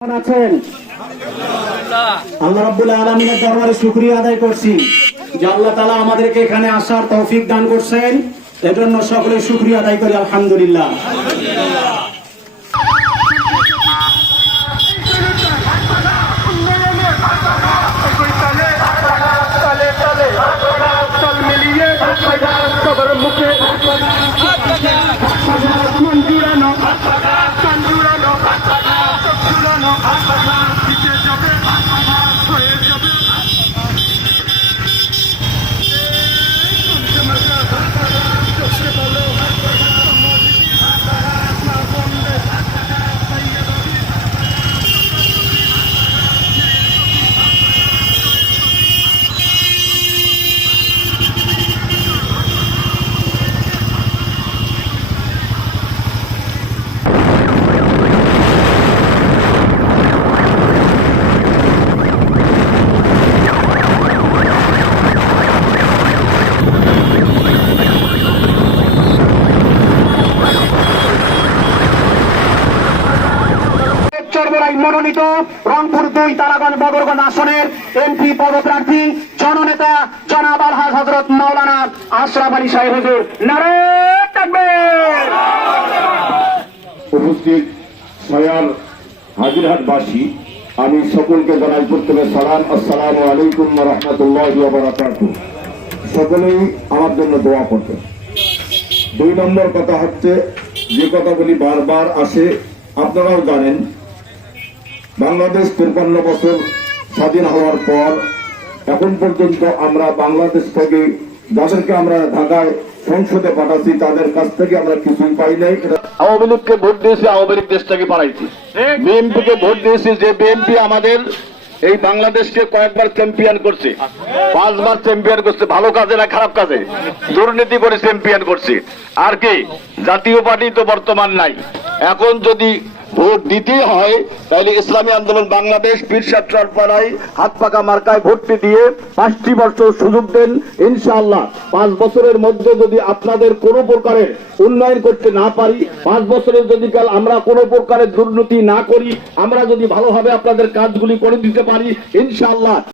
আছেন? আল্লাহ রাব্বুল আলামিনের দরবারে শুকরিয়া আদায় করছি যে আল্লাহ তাআলা আমাদেরকে এখানে আসার তৌফিক দান করছেন। এজন্য সকলে শুকরিয়া আদায় করি আলহামদুলিল্লাহ। মনোনীত রংপুর 2 তারাগঞ্জ বদরগঞ্জ আসনের এমপি পদপ্রার্থী জননেতা জনাব আলহাজ হযরত মাওলানা আশরাফ আলী সাহেব হুজুর। নারায়ে তাকবীর। উপস্থিত সয়ার হাজিরহাটবাসী, আমি সকলকে জানাই প্রথমে সালাম, আসসালামু আলাইকুম ওয়া রাহমাতুল্লাহি ওয়া বারাকাতুহু। সকলেই আমার জন্য দোয়া করবেন। 2 নম্বর কথা হচ্ছে, যে কথাগুলি বারবার আসে, আপনারাও জানেন, বাংলাদেশ 53 বছর স্বাধীন হওয়ার পর এখন পর্যন্ত আমরা বাংলাদেশ থেকে যাদেরকে আমরা ঢাকায় সংসদে পাঠাচ্ছি তাদের কাছ থেকে আমরা কিছুই পাই নাই। আওয়ামী লীগকে ভোট দিয়েছি, আওয়ামী লীগ দেশটাকে পাঠাইছি। বিএনপিকে ভোট দিয়েছি, যে বিএনপি আমাদের এই বাংলাদেশকে কয়েকবার চ্যাম্পিয়ন করছে, 5 বার চ্যাম্পিয়ন করছে। ভালো কাজে না খারাপ কাজে? দুর্নীতি করে চ্যাম্পিয়ন করছে। আর কি জাতীয় পার্টি তো বর্তমান নাই। এখন যদি ভোট দিতে হয় তাহলে ইসলামী আন্দোলন বাংলাদেশ পীর সাহেব চরপাড়ায় হাত পাকা মার্কায় ভোটটি দিয়ে 5টি বছর সুযোগ দেন। ইনশাআল্লাহ 5 বছরের মধ্যে যদি আপনাদের কোনো প্রকারের উন্নয়ন করতে না পারি, 5 বছরের যদি কাল আমরা কোনো প্রকারের দুর্নীতি না করি, আমরা যদি ভালোভাবে আপনাদের কাজগুলি করে দিতে পারি, ইনশাআল্লাহ